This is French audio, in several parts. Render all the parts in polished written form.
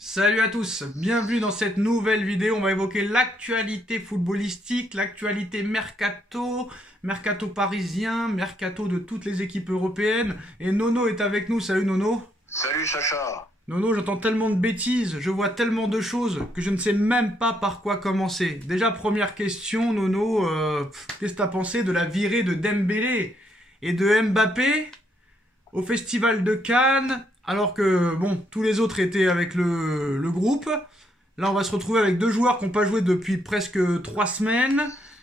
Salut à tous, bienvenue dans cette nouvelle vidéo. On va évoquer l'actualité footballistique, l'actualité mercato, mercato parisien, mercato de toutes les équipes européennes. Et Nono est avec nous. Salut Nono. Salut Sacha. Nono, j'entends tellement de bêtises, je vois tellement de choses que je ne sais même pas par quoi commencer. Déjà, première question, Nono, qu'est-ce que t'as pensé de la virée de Dembélé et de Mbappé au Festival de Cannes, alors que, bon, tous les autres étaient avec le groupe. Là, on va se retrouver avec deux joueurs qui n'ont pas joué depuis presque 3 semaines.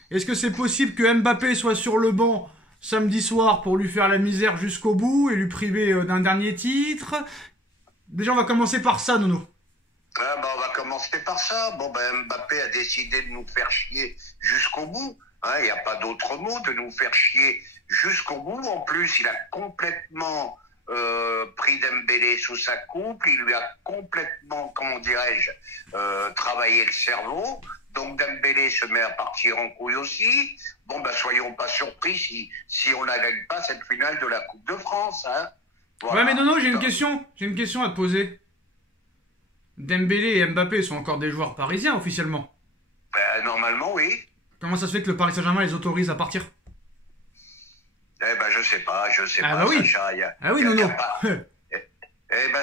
Est-ce que c'est possible que Mbappé soit sur le banc samedi soir pour lui faire la misère jusqu'au bout et lui priver d'un dernier titre? Déjà, on va commencer par ça, Nono. On va commencer par ça. Mbappé a décidé de nous faire chier jusqu'au bout. Il n'y a pas d'autre mot, de nous faire chier jusqu'au bout. En plus, il a complètement pris Dembélé sous sa coupe. Il lui a complètement, comment dirais-je, travaillé le cerveau. Donc Dembélé se met à partir en couille aussi. Soyons pas surpris si on ne gagne pas cette finale de la Coupe de France. Voilà. Ouais, mais Nono, j'ai une question à te poser. Dembélé et Mbappé sont encore des joueurs parisiens officiellement. Normalement, oui. Comment ça se fait que le Paris Saint-Germain les autorise à partir? Je sais pas, oui. Sacha. Nono.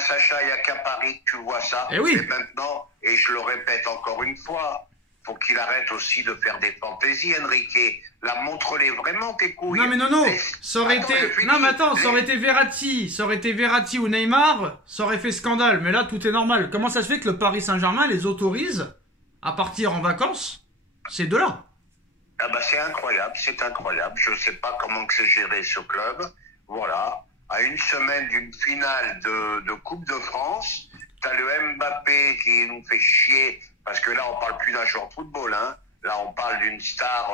Sacha, il n'y a qu'à Paris que tu vois ça. Oui. Et maintenant, et je le répète encore une fois, faut qu'il arrête aussi de faire des fantaisies, Enrique. Là, montre-les vraiment tes couilles. Non mais Nono, ça aurait été... Non mais attends, ça aurait été Verratti ou Neymar, ça aurait fait scandale. Mais là, tout est normal. Comment ça se fait que le Paris Saint-Germain les autorise à partir en vacances, ces deux-là? C'est incroyable. Je ne sais pas comment que c'est géré ce club. Voilà. À une semaine d'une finale de Coupe de France, t'as le Mbappé qui nous fait chier, parce que là, on parle plus d'un joueur de football, hein. Là, on parle d'une star.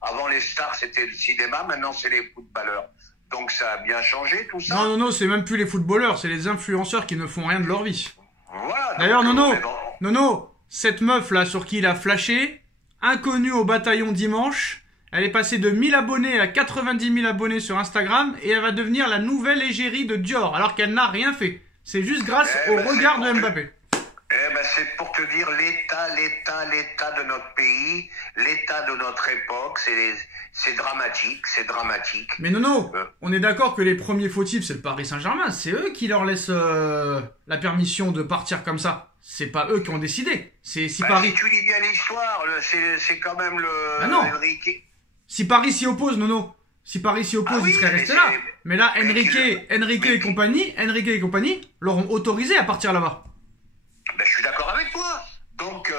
Avant, les stars, c'était le cinéma. Maintenant, c'est les footballeurs. Donc, ça a bien changé, tout ça. Non, c'est même plus les footballeurs, c'est les influenceurs qui ne font rien de leur vie. Voilà. D'ailleurs, Nono, cette meuf-là sur qui il a flashé, inconnue au bataillon dimanche, elle est passée de 1000 abonnés à 90 000 abonnés sur Instagram et elle va devenir la nouvelle égérie de Dior, alors qu'elle n'a rien fait. C'est juste grâce au regard de Mbappé. C'est pour te dire l'état de notre pays, l'état de notre époque, c'est dramatique. Mais Nono, on est d'accord que les premiers fautifs, c'est le Paris Saint-Germain. C'est eux qui leur laissent la permission de partir comme ça. C'est pas eux qui ont décidé. Si Paris... Si tu lis bien l'histoire, c'est quand même le... non. Enrique. Si Paris s'y oppose, Nono. Si Paris s'y oppose, ils seraient restés là. Mais là, Enrique et compagnie l'auront autorisé à partir là-bas. Je suis d'accord avec toi. Donc,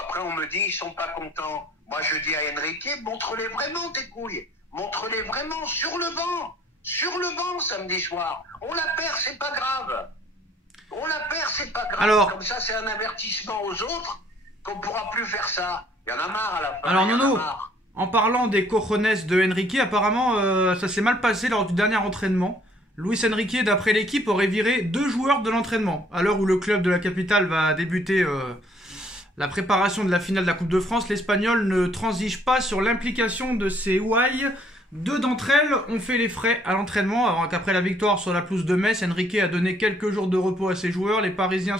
après, on me dit, ils sont pas contents. Moi, je dis à Enrique, montre-les vraiment tes couilles. Montre-les vraiment sur le banc. Sur le banc, samedi soir. On la perd, c'est pas grave. Alors, comme ça, c'est un avertissement aux autres qu'on pourra plus faire ça. Il y en a marre à la fin. Alors, Nono, en parlant des cojones de Enrique, apparemment, ça s'est mal passé lors du dernier entraînement. Luis Enrique, d'après l'équipe, aurait viré 2 joueurs de l'entraînement. À l'heure où le club de la capitale va débuter la préparation de la finale de la Coupe de France, l'Espagnol ne transige pas sur l'implication de ses ouailles. 2 d'entre elles ont fait les frais à l'entraînement, avant qu'après la victoire sur la pelouse de Metz, Enrique a donné quelques jours de repos à ses joueurs. Les Parisiens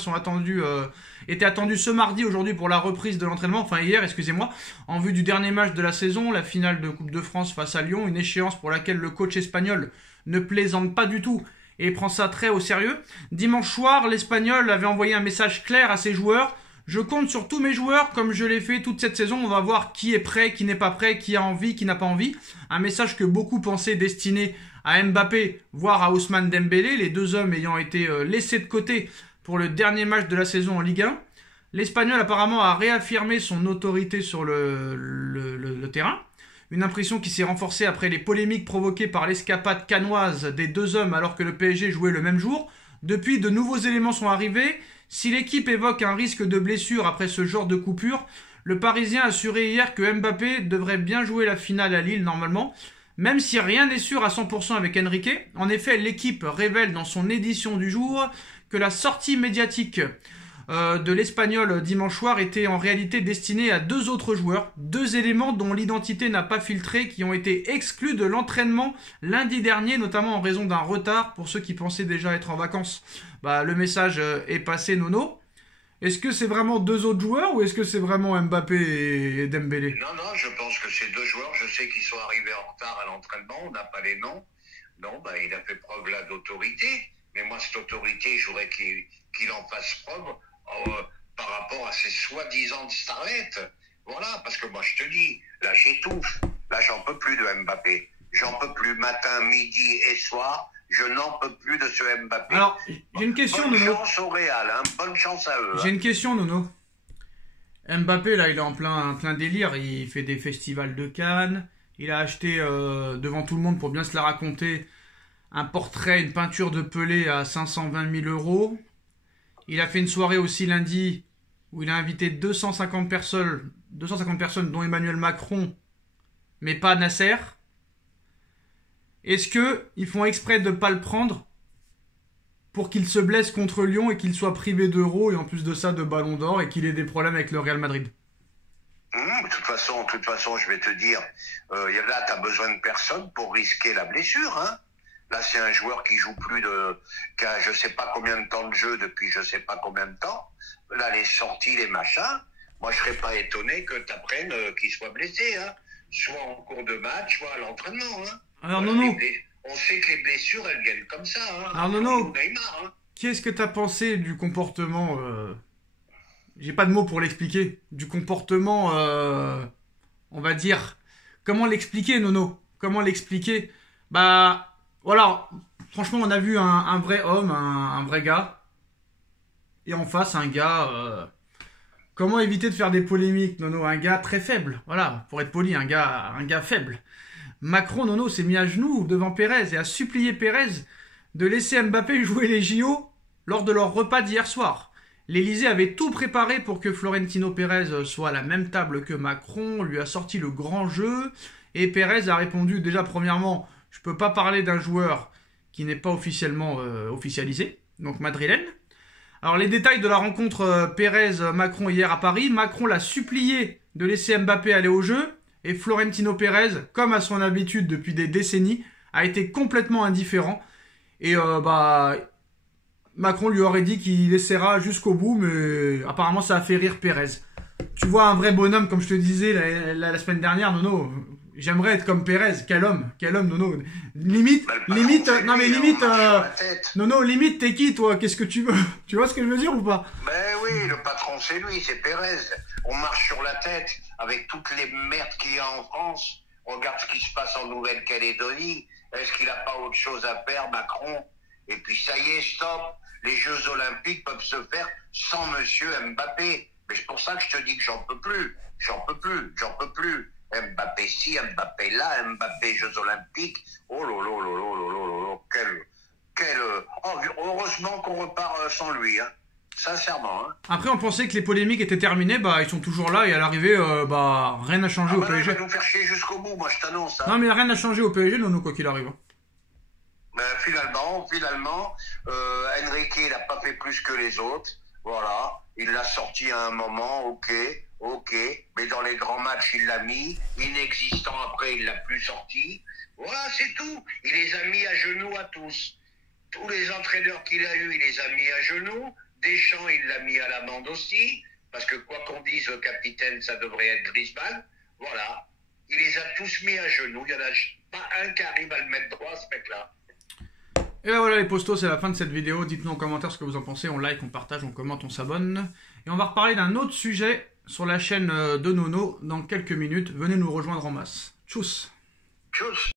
étaient attendus ce mardi, aujourd'hui, pour la reprise de l'entraînement, enfin hier, excusez-moi, en vue du dernier match de la saison, la finale de Coupe de France face à Lyon, une échéance pour laquelle le coach espagnol ne plaisante pas du tout et prend ça très au sérieux. Dimanche soir, l'Espagnol avait envoyé un message clair à ses joueurs. Je compte sur tous mes joueurs comme je l'ai fait toute cette saison. On va voir qui est prêt, qui n'est pas prêt, qui a envie, qui n'a pas envie. Un message que beaucoup pensaient destiné à Mbappé, voire à Ousmane Dembélé, les deux hommes ayant été laissés de côté pour le dernier match de la saison en Ligue 1. L'Espagnol apparemment a réaffirmé son autorité sur le terrain. Une impression qui s'est renforcée après les polémiques provoquées par l'escapade cannoise des deux hommes alors que le PSG jouait le même jour. Depuis, de nouveaux éléments sont arrivés. Si l'équipe évoque un risque de blessure après ce genre de coupure, le Parisien a assuré hier que Mbappé devrait bien jouer la finale à Lille normalement, même si rien n'est sûr à 100% avec Enrique. En effet, l'équipe révèle dans son édition du jour que la sortie médiatique de l'Espagnol dimanche soir était en réalité destinée à 2 autres joueurs, 2 éléments dont l'identité n'a pas filtré, qui ont été exclus de l'entraînement lundi dernier, notamment en raison d'un retard pour ceux qui pensaient déjà être en vacances. Le message est passé, Nono. Est-ce que c'est vraiment deux autres joueurs ou est-ce que c'est vraiment Mbappé et Dembélé? Non, non, je pense que c'est deux joueurs. Je sais qu'ils sont arrivés en retard à l'entraînement. On n'a pas les noms. Non, bah, il a fait preuve là d'autorité. Mais moi, cette autorité, je voudrais qu'il en fasse preuve par rapport à ces soi-disant starlettes. Voilà, parce que moi, je te dis, là, j'étouffe. Là, j'en peux plus de Mbappé. J'en peux plus matin, midi et soir. Je n'en peux plus de ce Mbappé. Alors, j'ai une question, Bonne Nono. chance au Real, hein. Bonne chance à eux. J'ai une question, Nono. Mbappé, là, il est en plein délire. Il fait des festivals de Cannes. Il a acheté, devant tout le monde, pour bien se la raconter, un portrait, une peinture de Pelé à 520 000 euros. Il a fait une soirée aussi lundi où il a invité 250 personnes, dont Emmanuel Macron, mais pas Nasser. Est-ce qu'ils font exprès de ne pas le prendre pour qu'il se blesse contre Lyon et qu'il soit privé d'euros et en plus de ça de ballon d'or et qu'il ait des problèmes avec le Real Madrid? De toute façon, je vais te dire, là, tu as besoin de personne pour risquer la blessure. Hein. Là, c'est un joueur qui joue qu'à je sais pas combien de temps de jeu depuis je sais pas combien de temps. Là, les sorties, les machins. Moi, je serais pas étonné que tu apprennes qu'il soit blessé. Hein. Soit en cours de match, soit à l'entraînement. Hein. Alors, Nono. On sait que les blessures, elles viennent comme ça. Hein. Alors, Nono. Neymar, hein. Qu'est-ce que tu as pensé du comportement j'ai pas de mots pour l'expliquer. Du comportement, on va dire. Comment l'expliquer, Nono? Comment l'expliquer? Bah, voilà. Franchement, on a vu un vrai homme, un vrai gars. Et en face, un gars. Comment éviter de faire des polémiques, Nono? Un gars très faible. Voilà, pour être poli, un gars faible. Macron, Nono, s'est mis à genoux devant Pérez et a supplié Pérez de laisser Mbappé jouer les JO lors de leur repas d'hier soir. L'Élysée avait tout préparé pour que Florentino Pérez soit à la même table que Macron, lui a sorti le grand jeu, et Pérez a répondu déjà premièrement, je peux pas parler d'un joueur qui n'est pas officiellement officialisé, donc madrilène. Alors les détails de la rencontre Pérez-Macron hier à Paris, Macron l'a supplié de laisser Mbappé aller au jeu, et Florentino Pérez, comme à son habitude depuis des décennies, a été complètement indifférent, et Macron lui aurait dit qu'il essaiera jusqu'au bout, mais apparemment ça a fait rire Pérez. Tu vois un vrai bonhomme, comme je te disais la semaine dernière, Nono. J'aimerais être comme Pérez. Quel homme, Nono. Limite, Nono, limite, t'es qui, toi? Qu'est-ce que tu veux? Tu vois ce que je veux dire ou pas? Ben oui, le patron c'est lui, c'est Pérez. On marche sur la tête avec toutes les merdes qu'il y a en France. Regarde ce qui se passe en Nouvelle-Calédonie. Est-ce qu'il n'a pas autre chose à faire, Macron? Et puis ça y est, stop. Les Jeux Olympiques peuvent se faire sans Monsieur Mbappé. Mais c'est pour ça que je te dis que j'en peux plus. Mbappé ci, Mbappé là, Mbappé Jeux Olympiques. Oh là là, heureusement qu'on repart sans lui, hein. Sincèrement. Hein. Après, on pensait que les polémiques étaient terminées. Bah, ils sont toujours là et à l'arrivée, rien n'a changé au PSG. Il va nous faire chier jusqu'au bout, moi je t'annonce. Hein. Non, mais rien n'a changé au PSG, Nono, quoi qu'il arrive. Finalement, Enrique n'a pas fait plus que les autres. Voilà, il l'a sorti à un moment, ok, mais dans les grands matchs, il l'a mis. Inexistant après, il l'a plus sorti. Voilà, c'est tout. Il les a mis à genoux à tous. Tous les entraîneurs qu'il a eus, il les a mis à genoux. Deschamps, il l'a mis à l'amende aussi. Parce que quoi qu'on dise, le capitaine, ça devrait être Griezmann. Voilà, il les a tous mis à genoux. Il n'y en a pas un qui arrive à le mettre droit, ce mec-là. Et ben voilà les postos, c'est la fin de cette vidéo. Dites-nous en commentaire ce que vous en pensez. On like, on partage, on commente, on s'abonne. Et on va reparler d'un autre sujet sur la chaîne de Nono dans quelques minutes. Venez nous rejoindre en masse. Tchuss. Tchuss.